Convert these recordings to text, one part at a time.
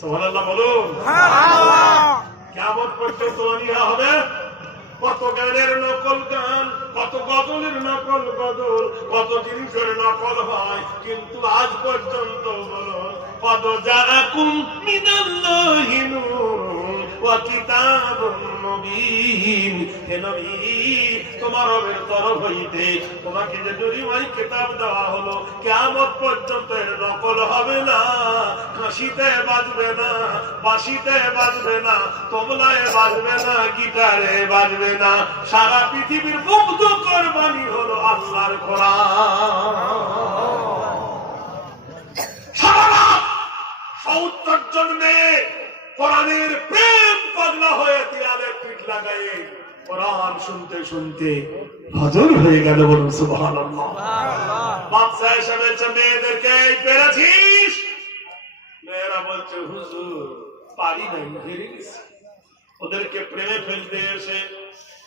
সুবহানাল্লাহ বলুন। কিয়ামত পর্যন্ত অনিহা হবে। কত গানের নকল গান, কত গজলের নকল গজল, কত জিনিসের নকল হয়, কিন্তু আজ পর্যন্ত বলো কত জাআকুম মিনাল্লাহি নূরুন ওয়া কিতাবুম মুবিন। হে নবী, তোমার রবের তরফ হইতে তোমাকে যে নুরিময় কিতাব দেওয়া হলো, কিয়ামত পর্যন্ত এর নকল হবে না, কাশিতে বাজবে না, বাঁশিতে বাজবে না, তবলায় বাজবে না, গিটারে বাজবে না। সারা পৃথিবীর মুগ্ধকর বাণী হলো আল্লাহর কোরআন। সারা ৭০ জন মেয়ে কোরআনের প্রেম পাগলা হয়ে দেয়ালে পিঠ লাগায়ে কোরআন শুনতে শুনতে হজর হয়ে গেল। বলুন সুবহানাল্লাহ। বাদশা এসে বলছে মেয়েদেরকে, পেরেছিস? মেয়েরা বলছে হুজুর পারি নাই, হেরে গেছি। ওদেরকে প্রেমে ফেলতে এসে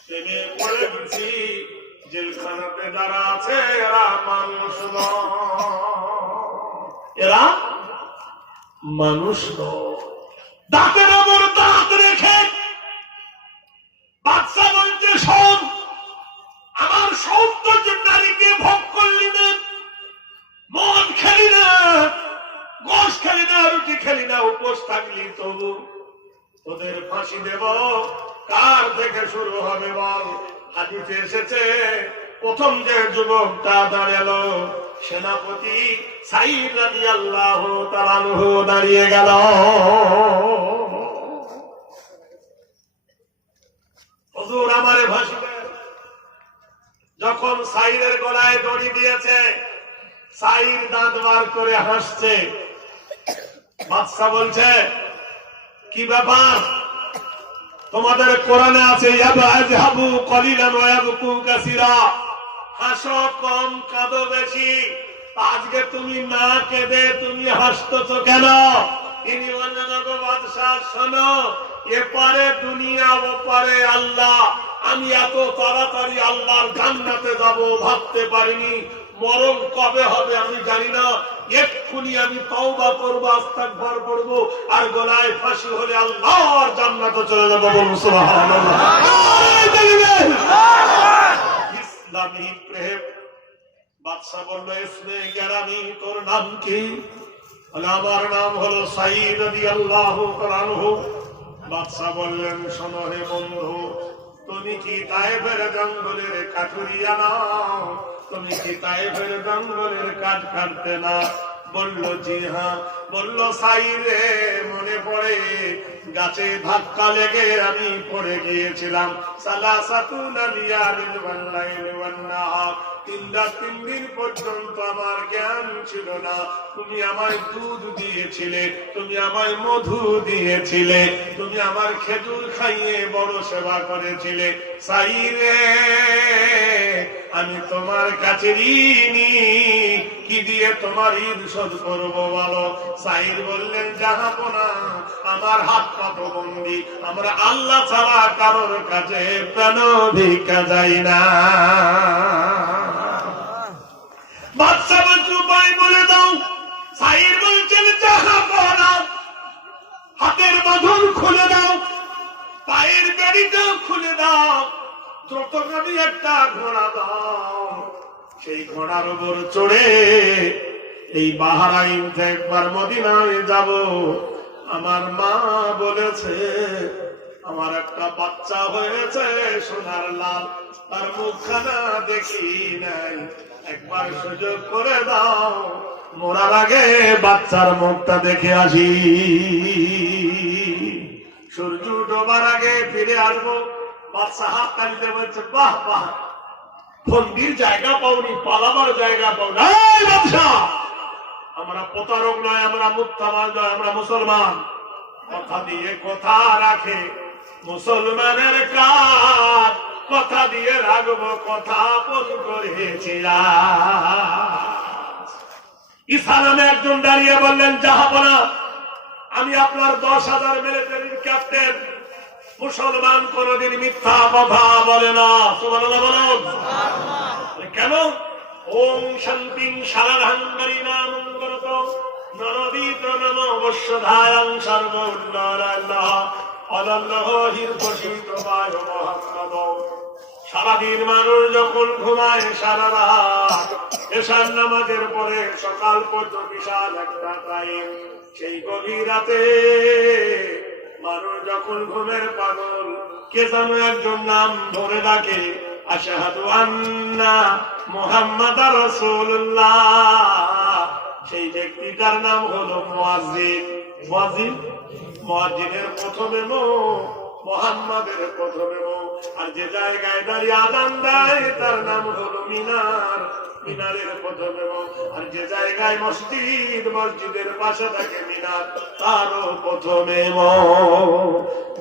প্রেমে পড়ে গেছি। জেলখানাতে যারা আছে এরা মানুষ নয়, এরা মানুষ নয়। দাঁতের ওপর দাঁত রেখে বাদশা বলছে শোন, আমার সৌন্দর্য নারীকে ভোগ করলি না, মদ খেলি না, গোশ খেলি না, রুটি খেলি না, উপোস থাকলি, তবু তোদের ফাঁসি দেব। কার থেকে শুরু হবে বল? হাদিসে এসেছে প্রথম যে যুবকটা দাঁড়ালো, সেনাপতি সাঈদ রাদিয়াল্লাহু তাআলা আনহু দাঁড়িয়ে গেল। হুজুর আমারে ভাসিবেন। যখন সাঈদের গলায় দড়ি দিয়েছে, সাঈদ দাঁত বার করে হাসছে। বাদশা বলছে কি ব্যাপার? তোমাদের কোরআনে আছে ইয়াবহাবু কলিলান ওয়া ইয়াবকু কাসীরা, হাসো কম কাঁদো বেশি। আজকে তুমি না কেঁদে তুমি হাসতেছো কেন? তিনি বললেন গো বাদশা শোনো, এপারে দুনিয়া ওপারে আল্লাহ। আমি এত তাড়াতাড়ি আল্লাহর জান্নাতে যাব ভাবতে পারিনি। মরণ কবে হবে আমি জানি না। এক্ষুনি আমি তওবা করব, ইস্তিগফার করব, আর গলায় ফাঁসি হলে আল্লাহর জান্নাতে চলে যাব। বলুন সুবহানাল্লাহ। ইসলামী প্রেম। বাদশা বলল ইসমে গ্রামী, তোর নাম কি? বলে আমার নাম হলো সাঈদ রাদিয়াল্লাহু তাআলা আনহু। বাদশা বললেন শোনো হে বন্ধু, তুমি কি তায়েফের জঙ্গলের কাঠুরিয়া নাও? তুমি কি তায়েফের জঙ্গলের কাঠ কাটতে না? বলল জি হ্যাঁ। বলল সাঈদ রে, মনে পড়ে গাছে ধাক্কা লেগে আমি পড়ে গিয়েছিলাম। সালাসাতুনা লিয়ালিন ওয়াল লাইলি ওয়ান নাহার, ৩ দিন পর্যন্ত আমার জ্ঞান ছিল না। তুমি আমায় দুধ দিয়েছিলে, তুমি আমায় মধু দিয়েছিলে, তুমি আমার খেজুর খাইয়ে বড় সেবা করেছিলে। সাঈদ রে, আমি তোমার কাছে ঋণী, কি দিয়ে তোমার ঈদ শোধ করবো বলো? সাঈদ বললেন জাহাপনা, আমার হাত পা তো বন্দী, আমরা আল্লাহ ছাড়া কারোর কাছে প্রাণ ভিক্ষা যাই না। বাদশা বলছে উপায় বলে দাও। সাঈদ বলছেন জাহাপনা, হাতের বাঁধন খুলে দাও, পায়ের বেড়িটাও খুলে দাও, দ্রুতগামী একটা ঘোড়া দাও। সেই ঘোড়ার উপর চড়ে এই বাহরাইন থেকে একবার মদিনায় যাব। আমার মা বলেছে আমার একটা বাচ্চা হয়েছে সোনার লাল, তার মুখখানা দেখি নাই, একবার সুযোগ করে দাও, মরার আগে বাচ্চার মুখটা দেখে আসি। সূর্য ডোবার আগে ফিরে আসবো। বাদশা হাত তালিতে বলছে বাহ বাহ, ফন্দির জায়গা পাওনি, পালাবার জায়গা পাও না। বাদশা, আমরা প্রতারক নয়, আমরা মুত্তাবাদ নয়, আমরা মুসলমান। কথা দিয়ে কথা রাখে মুসলমানের কাজ, কথা দিয়ে রাখবো, কথা পূর্ণ করেছি। ঈসা নামে একজন দাঁড়িয়ে বললেন জাহাপনা, আমি আপনার 10,000 মিলিটারির ক্যাপ্টেন। মুসলমান কোনদিন মিথ্যা কথা বলে না। সুবহানাল্লাহ বলুন। কেন? ওম শান্তিং শারদাঙ্গারি নামঙ্গরত নরদীত নমো সর্বস্ব ধায়ং সর্বোন্নরাল্লাহ অনল্লহির প্রসিদ্ধ বায় মোহাম্মদ। সারাদিন মানুষ যখন ঘুমায় সারা রাত, এশার নামাজের পরে সকাল পর্যন্ত বিশাল একটা টাইম, সেই গভীর রাতে মানুষ যখন ঘুমের পাগল, কে যেন একজন নাম ধরে ডাকে, আশহাদু আন্না মুহাম্মাদার রাসূলুল্লাহ। সেই ব্যক্তিটার নাম হলো মুয়াজ্জিন। মুয়াজ্জিন, মুয়াজ্জিনের প্রথমে মো, মুহাম্মাদের প্রথমে মো। আর যে জায়গায় দাঁড়িয়ে আযান দেয় তার নাম হলো মিনার, মিনারের প্রথমে মো। আর যে জায়গায় মসজিদ, মসজিদের পাশে থাকে মিনার, তারও প্রথমে মো।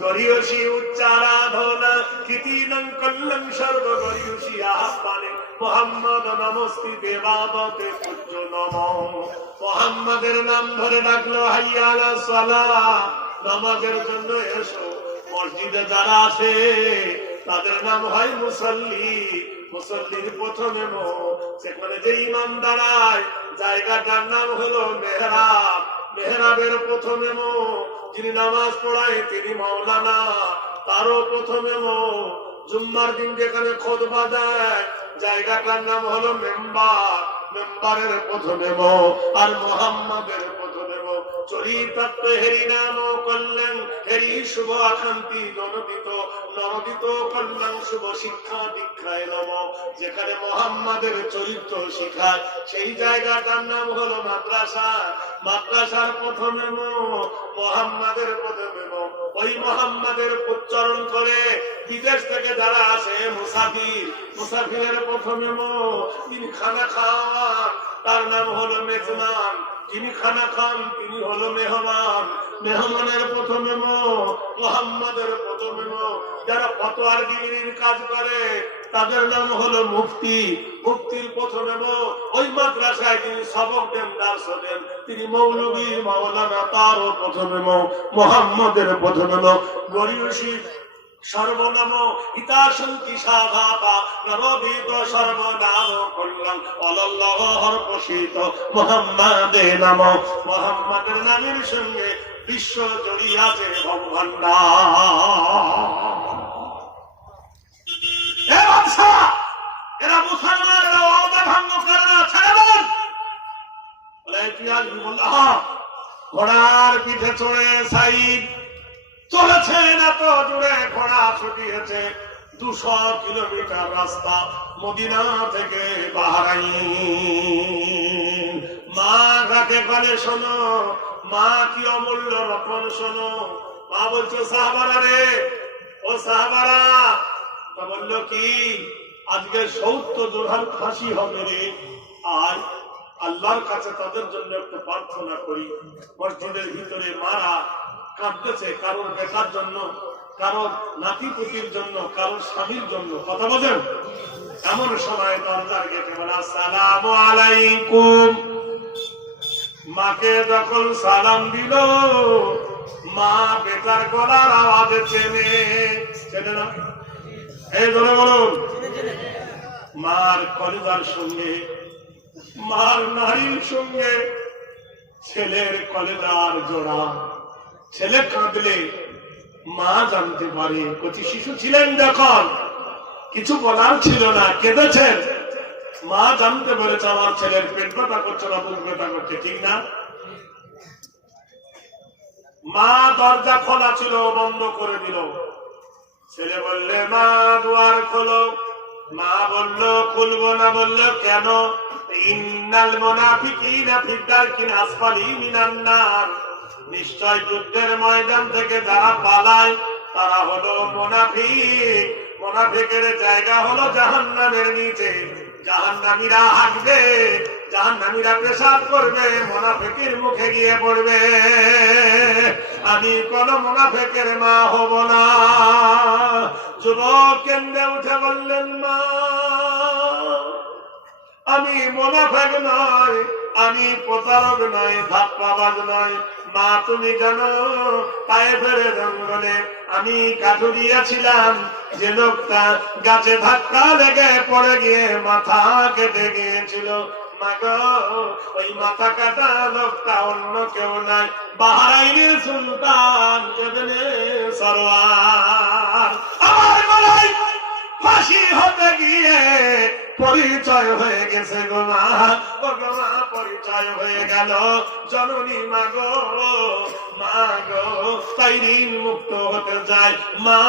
গরিয়সী উচ্চারাধনা কীর্তিনং কল্যাণ সর্বগরিয়সী আহ্বানে মুহাম্মদ নমস্তি দেবাদতে পূজ্য নমঃ। মুহাম্মাদের নাম ধরে ডাকলো হাইয়া আলাস সালাহ, নামাজের জন্য এসো। মসজিদে যারা আছে তাদের নাম হয় মুসল্লি, মুসল্লির প্রথমে মো। সেখানে যে ইমাম দাঁড়ায় জায়গাটার নাম হলো মেহরাব, মেহরাবের প্রথমে মো। যিনি নামাজ পড়ায় তিনি মাওলানা, তারও প্রথমে মো। জুম্মার দিন যেখানে খুতবা দেয় জায়গাটার নাম হলো মেম্বার, মেম্বারের প্রথমে মো। আর মুহাম্মাদের প্রথমে মো। চরিতার্থ হেরি নাম কল্যাণ, হেরি শুভ আকান্তি জনদিত, নরদিত কল্যাণ শুভ শিক্ষা দীক্ষায় নম। যেখানে মুহাম্মাদের চরিত্র শিখায় সেই জায়গাটার নাম হলো মাদ্রাসা, মাদ্রাসার প্রথমে মো। মুহাম্মাদের প্রথমে মো। ওই মুহাম্মাদের উচ্চারণ করে বিদেশ থেকে যারা আসে মুসাফির, মুসাফিরের প্রথমে মো। তিনি খানা খান তার নাম হলো মেজমান, যিনি খানা খান তিনি হলো মেহমান, মেহমানের প্রথমে মো। মুহাম্মাদের প্রথমে মো। যারা ফতোয়ার গিরির কাজ করে তাদের নাম হলো মুফতি, মুফতির প্রথমে মো। ওই মাদ্রাসায় যিনি সবক দেন, দার্স দেন, তিনি মৌলভী মাওলানা, তারও প্রথমে মো। মুহাম্মাদের প্রথমে মো। গরিয়সী সর্বনাম হিতাশন্তি সাধাতা নরবিদ সর্বনাম কল্যাণ অল্লাহর প্রসিদ্ধ মুহাম্মাদের নাম। মুহাম্মাদের নামের সঙ্গে বিশ্ব জড়িয়ে আছে ভগবান। এরা মুসলমান, এরা ওয়াদা ভঙ্গ করে না, ছেড়ে দেন। ঘোড়ার পিঠে চড়ে সাইদ চলেছেন, এত জুড়ে ঘোড়া ছুটিয়েছে 200 কিলোমিটার রাস্তা মদিনা থেকে বাহরাইন। মা কাকে বলে শোনো, মা কি অমূল্য রতন শোনো। মা বলছো সাহাবারা রে, ও সাহাবারা, তো বললো কি আজকে 70 জোড়ার ফাঁসি হবে রে। আর আল্লাহর কাছে তাদের জন্য একটু প্রার্থনা করি। মসজিদের ভিতরে মারা কাঁদতেছে, কারোর বেটার জন্য, কারোর নাতিপুতির জন্য, কারোর স্বামীর জন্য। কথা বলেন। এমন সময় দরজার গেটে বলে আসসালামু আলাইকুম। মাকে যখন সালাম দিল, মা বেটার গলার আওয়াজে চেনে, চেনে না? এই ধরে বলুন। মার কলিজার সঙ্গে, মার নারীর সঙ্গে ছেলের কলিজার জোড়া। ছেলে কাঁদলে মা জানতে পারে, কচি শিশু ছিলেন যখন, কিছু বলার ছিল না, কেঁদেছেন। মা জানতে পেরেছে আমার ছেলের পেট ব্যথা করছে না, বুক ব্যথা করছে, ঠিক না? মা দরজা খোলা ছিল, বন্ধ করে দিল। ছেলে বললে মা দুয়ার খোলো। মা বলল খুলবো না। বলল কেন? ইন্নাল মুনাফিকিনা ফি দারকিল আসফালি মিনান নার। নিশ্চয় যুদ্ধের ময়দান থেকে যারা পালায় তারা হলো মুনাফিক। মুনাফিকের জায়গা হলো জাহান্নামের নিচে। জাহান্নামীরা হাঁটবে, জাহান্নামীরা পেশাব করবে, মুনাফিকের মুখে গিয়ে পড়বে। আমি কোন মুনাফিকের মা হব না। যুবক কেন্দ্রে উঠে বললেন মা আমি মুনাফিক নয়, আমি প্রতারক নয়, ধাপ্পাবাজ নয়। মা তুমি জানো তায়েফের জঙ্গলে আমি কাঠুরিয়াছিলাম, যে লোকটা গাছে ধাক্কা লেগে পড়ে গিয়ে মাথা কেটে গিয়েছিল। মাগো ওই মাথা কাটা লোকটা অন্য কেউ নাই, বাহরাইনের সুলতান ইবনে সরওয়ার। আমার গলায় ফাঁসি হতে গিয়ে পরিচয় হয়ে গেছে গো মা, ও গো মা পরিচয় হয়ে গেল জননী মাগো, মাগো তাই ঋণ মুক্ত হতে যায়। মা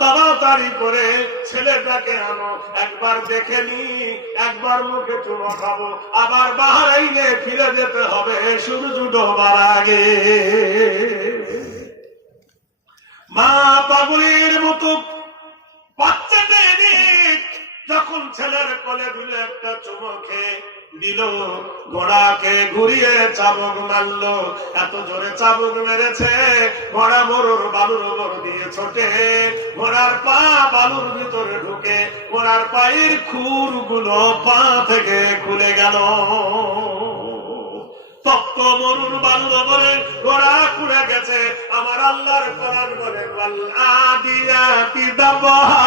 তাড়াতাড়ি করে ছেলেটাকে আনো, একবার দেখে নি, একবার মুখে চুমো খাবো, আবার বাহরাইনে ফিরে যেতে হবে সূর্য ডোবার আগে। মা পাগলের মতো বাচ্চাটা এনে যখন ছেলের কোলে দিলে একটা চুমো খেয়ে দিল, ঘোড়াকে ঘুরিয়ে চাবুক মারলো, এত জোরে চাবুক মেরেছে ঘোড়া মরুর বালুর উপর দিয়ে ছোটে, ঘোড়ার পা বালুর ভিতরে ঢুকে ঘোড়ার পায়ের খুর গুলো পা থেকে খুলে গেল। তপ্ত মরুর বালুর উপরে ঘোড়া খুলে গেছে। আমার আল্লাহর কোরআন বলে আদিয়াতি দাবহা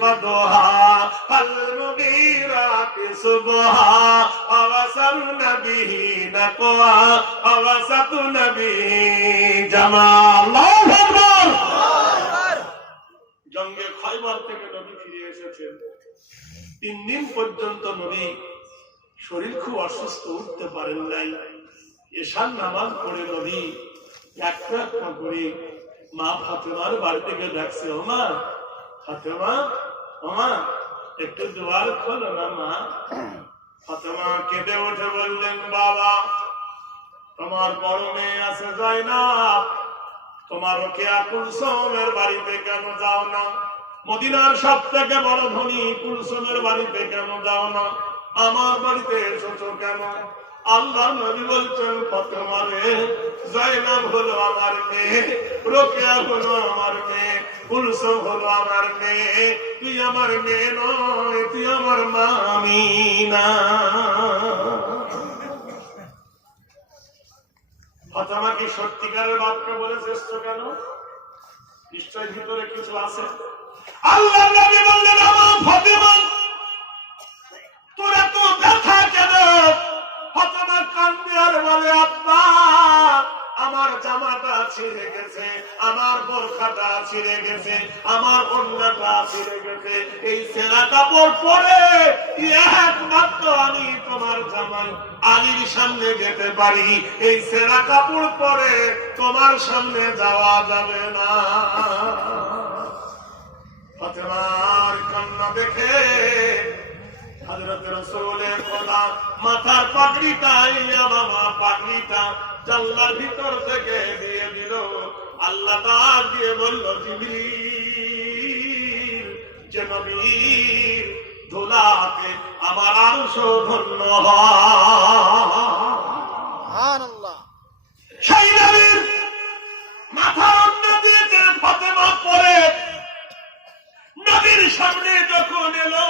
قضها فالمغيرات صبحا ووسطن به نقوا ووسطن به جمعا। আল্লাহু আকবার। জঙ্গে খয়বর থেকে নবী ফিরে এসেছেন। 3 দিন পর্যন্ত নবী শরীর খুব অসুস্থ, উঠতে পারেন নাই। এশার নামাজ পড়ে নবী একটা একটা করে মা ফাতেমার বাড়ি থেকে ডাকছে, ও মা ফাতেমা, ওমা একটু দুয়ার খোলো না মা। ফাতেমা কেঁদে উঠে বললেন, বাবা তোমার বড় মেয়ে আছে যায়নাব, তোমার রোকেয়া কুলসুমের বাড়িতে কেন যাও না? মদিনার সব থেকে বড় ধনী কুলসুমের বাড়িতে কেন যাও না? আমার বাড়িতে এসেছো কেন? আল্লাহ নবী বলছেন, ফাতেমা রে, যায়নাব হলো আমার মেয়ে, রোকেয়া হলো আমার মেয়ে, কুলসুম হলো আমার মেয়ে, তুই আমার মেয়ে নয়, তুই আমার মা আমিনা। ফাতেমা কি সত্যিকারের বাপকে বলে শ্রেষ্ঠ কেন? নিশ্চয় ভিতরে কিছু আছে। আল্লাহ নবী বললেন, আমার ফাতেমা তোর এত ব্যথা কেন? ফাতেমা কান্দে আর বলে, আব্বা আমার জামাটা ছিঁড়ে গেছে, আমার বোরখাটা ছিঁড়ে গেছে, আমার ওড়নাটা ছিঁড়ে গেছে, এই ছেঁড়া কাপড় পরে একমাত্র আমি তোমার জামাই আলীর সামনে যেতে পারি, এই ছেঁড়া কাপড় পরে তোমার সামনে যাওয়া যাবে না। ফাতেমার কান্না দেখে হযরত রাসূলের খোদা মাথার পাগড়িটা, বাবা পাগড়িটা জানলার ভিতর থেকে দিয়ে দিল। আল্লাহ ডাক দিয়ে বলল, জিবরিল, যে নবীর ধুলাতে আমার আরশ ধন্য সুবহানাল্লাহ। সেই নবীর মাথার ওড়না দিয়ে যে ফাতেমা পরে নবীর সামনে যখন এলো,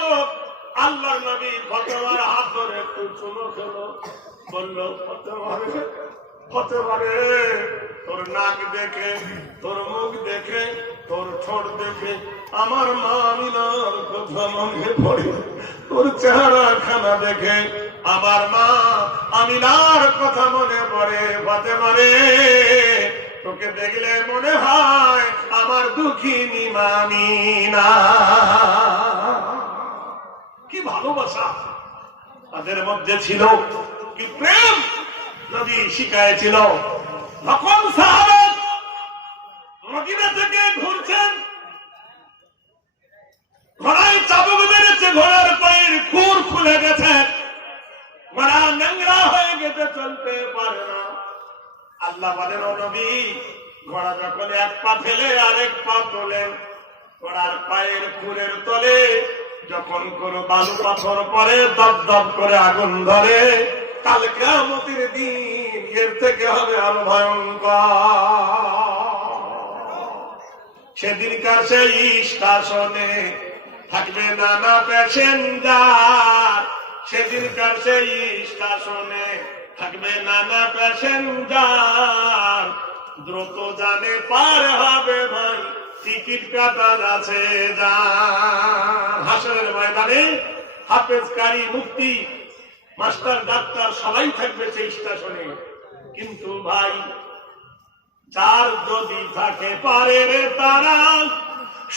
আল্লাহ নবী ফাতেমার হাত ধরে একটু চুমো খেলো, বলল, ফাতেমা রে, তোর নাক দেখে, তোর মুখ দেখে, তোর ঠোঁট দেখে আমার মা আমিনার কথা মনে পড়ে, তোর চেহারা খানা দেখে আমার মা আমিনার কথা মনে পড়ে। ফাতেমা রে, তোকে দেখলে মনে হয় আমার দুঃখিনী মা আমিনা। কি ভালোবাসা তাদের মধ্যে ছিল, কি প্রেম নবী শিখাইছিল। তখন সাহাবা মদিনা থেকে ঘুরছেন, ঘোড়ায় চাবুক মেরেছে, ঘোড়ার পায়ের খুর খুলে গেছে, ঘোড়া নোংরা হয়ে গেছে, চলতে পারে না। আল্লাহ বলেন, ও নবী, ঘোড়া যখন এক পা ফেলে আরেক পা তোলেন, ঘোড়ার পায়ের খুরের তলে যখন কোন বালু পাথর পরে দপ দপ করে আগুন ধরে, কাল কিয়ামতের দিন এর থেকে হবে আরো ভয়ঙ্কর। সেদিনকার সেই স্টেশনে থাকবে নানা প্যাসেঞ্জার, সেদিনকার সেই স্টেশনে থাকবে নানা প্যাসেঞ্জার, দ্রুত জানে পার হবে ভাই, টিকিট কাটার আছে যা। হাসরের ময়দানে হাফেজ, কারি, মুফতি, মাস্টার, ডাক্তার সবাই থাকবে সেই স্টেশনে। কিন্তু ভাই, যার যদি থাকে পারে রে তারা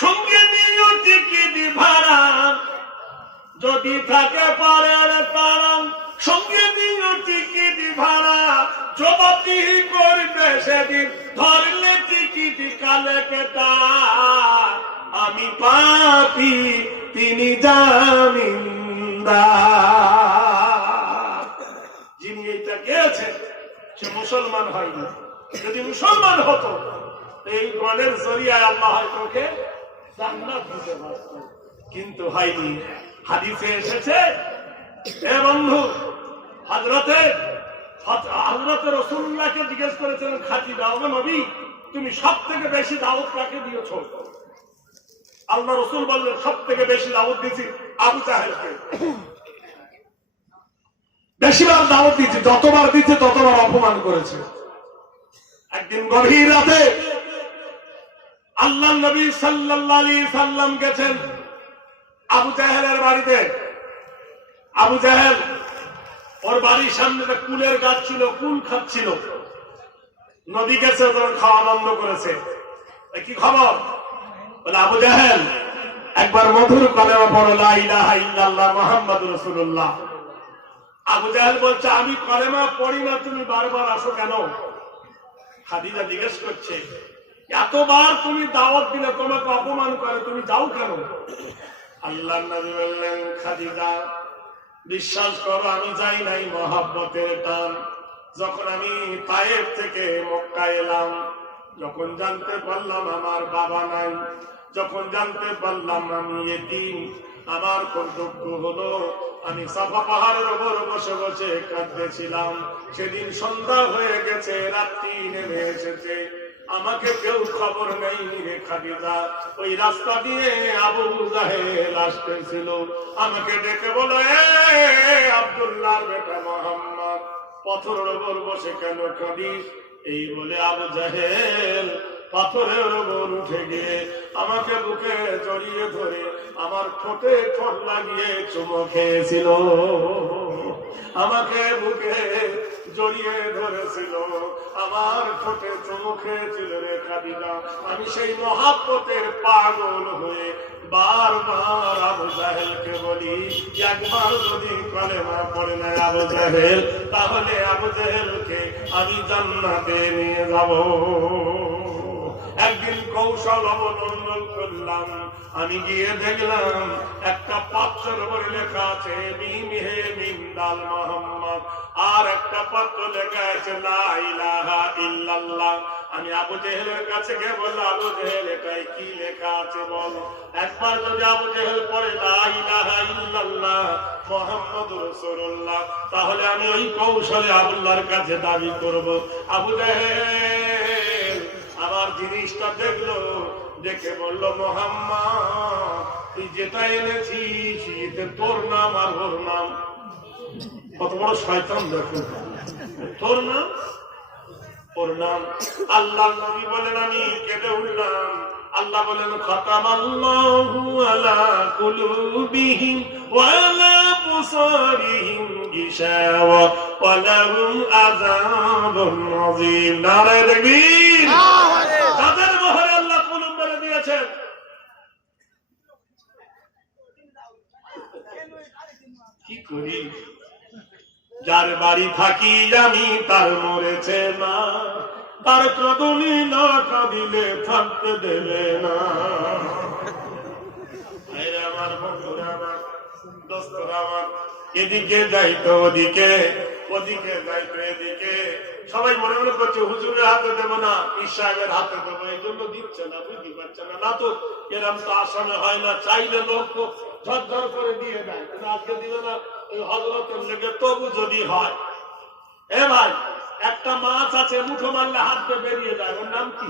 সঙ্গে নিয়ে টিকিট ভাড়া, যদি থাকে পারে রে তারা সঙ্গে নিয়ে টিকিট ভাড়া, জবাবদিহি করবে সেদিন ধরলে টিকিট কালে কেটা। আমি পাপী, তিনি জামিনদার। যিনি এইটা গেয়েছেন সে মুসলমান হয়নি। যদি মুসলমান হতো এই গানের জরিয়ায় আল্লাহ হয়তো ওকে জান্নাত দিতে পারত, কিন্তু হয়নি। হাদিসে এসেছে, এ বন্ধু, হযরতে রাসূলুল্লাহকে জিজ্ঞেস করেছিলেন, খাঁটি দাওয়াত নবী, তুমি সব থেকে বেশি দাওয়াত কাকে দিয়েছো? আল্লাহ রাসূল বললেন, সব থেকে বেশি দাওয়াত দিয়েছি আবু জাহেলকে। বেশিবার দাওয়াত দিয়েছি, যতবার দিচ্ছে ততবার অপমান করেছে। একদিন গভীর রাতে আল্লাহ নবী সাল্লাল্লাহু আলাইহি সাল্লাম গেছেন আবু জাহেলের বাড়িতে। আবু জাহেল, ওর বাড়ির সামনে কুলের গাছ ছিল, কুল খাচ্ছিল। নবী গেছে, তখন খাওয়া বন্ধ করেছে। কি খবর? বলে, আবু জাহেল একবার মধুর কলেমা পড়ো, লা ইলাহা ইল্লাল্লাহ মুহাম্মাদুর রাসূলুল্লাহ। আবু জাহেল বলছে, আমি কলেমা পড়ি না, তুমি বারবার আসো কেন? খাদিজা জিজ্ঞেস করছে, এতবার তুমি দাওয়াত দিলে তোমাকে অপমান করে, তুমি যাও কেন? আল্লাহর নবী বললেন, খাদিজা বিশ্বাস করো, আমি যাই নাই মহব্বতের টান। যখন আমি তায়েফ থেকে মক্কা এলাম, যখন জানতে পারলাম আমার বাবা নাই, যখন জানতে পারলাম আমি এতিম, আমার কর্তব্য হলো আমি সাফা পাহাড়ের উপর বসে বসে কাঁদতেছিলাম। সেদিন সন্ধ্যা হয়ে গেছে, রাত্রি নেমে এসেছে, আমাকে কেউ খবর নেই রে খাদিজা। ওই রাস্তা দিয়ে আবু জাহেল আসতেছিল, আমাকে ডেকে বলো, এ আব্দুল্লাহর বেটা মুহাম্মদ, পাথরের উপর বসে কেন কাঁদিস? এই বলে আবু জাহেল পাথরের উপর উঠে গিয়ে আমাকে বুকে জড়িয়ে ধরে আমার ঠোঁটে ঠোঁট লাগিয়ে চুমো খেয়েছিল, আমাকে বুকে জড়িয়ে ধরেছিল, আমার ঠোঁটে চুমো খেয়েছিল রে খাদিজা। আমি সেই মহাব্বতের পাগল হয়ে বারবার আবু জাহেলকে বলি, একবার যদি কলেমা পড়ে না আবু জাহেল, তাহলে আবু জাহেলকে আমি জান্নাতে নিয়ে যাব। একদিন কৌশল অবলম্বন করলাম, আমি গিয়ে দেখলাম একটা পাত্রের উপরে লেখা আছে মিমহে মিমদাল মুহাম্মদ, আর একটা পাত্র লেখা আছে লা ইলাহা ইল্লাল্লাহ। আমি আবু জেহেলের কাছে গিয়ে বললাম, আবু জেহেল এটাই কি লেখা আছে বল? একবার যদি আবু জেহেল পড়ে লা ইলাহা ইল্লাল্লাহ মুহাম্মাদুর রাসূলুল্লাহ, তাহলে আমি ওই কৌশলে আল্লাহর কাছে দাবি করব। আবু জেহেল আমার জিনিসটা দেখলো, দেখে বলল, মুহাম্মদ তুই যেটা এনেছিস এতে তোর নাম আর ওর নাম। কত বড় শয়তান দেখো, তোর নাম ওর নাম। আল্লাহ নবী বলেন, আমি কেঁদে উঠলাম। আল্লাহ বলেন, খাতামাল্লাহু আলা কুলুবিহিম ওয়া আলা আবসারিহিম গিশাওয়া ওয়া লাহুম আযাবুন আযীম। নারে তাকবীর। তাদের মোহরে আল্লাহ কুলুব মেরে দিয়েছেন। কি করি? যার বাড়ি থাকি আমি তার মরেছে মা, তার কদমি না কাঁদিলে থাকতে দেবে না। আমার বন্ধুরা, আমার দোস্তরা, আমার এদিকে যাইতো ওদিকে, ওদিকে যাইতো এদিকে, সবাই মনে মনে করছে হুজুরের হাতে দেবো না, পীর সাহেবের হাতে দেবো, এই জন্য দিচ্ছে না, বুঝতে পারছে না। না তো এরম তো আসামে হয় না, চাইলে লোক তো ঝরঝর করে দিয়ে দেয়, কিন্তু আজকে দিবে না হযরতের লেগে, তবু যদি হয়। এ ভাই, একটা মাছ আছে, মুঠো মারলে হাত দিয়ে বেরিয়ে যায়, ওর নাম কি?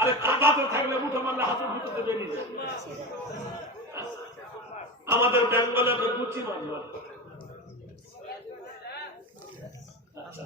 আরে কাদাতে থাকলে মুঠো মারলে হাতের ভিতরে বেরিয়ে যায়। আমাদের বেঙ্গলে গুচি মারল। আচ্ছা।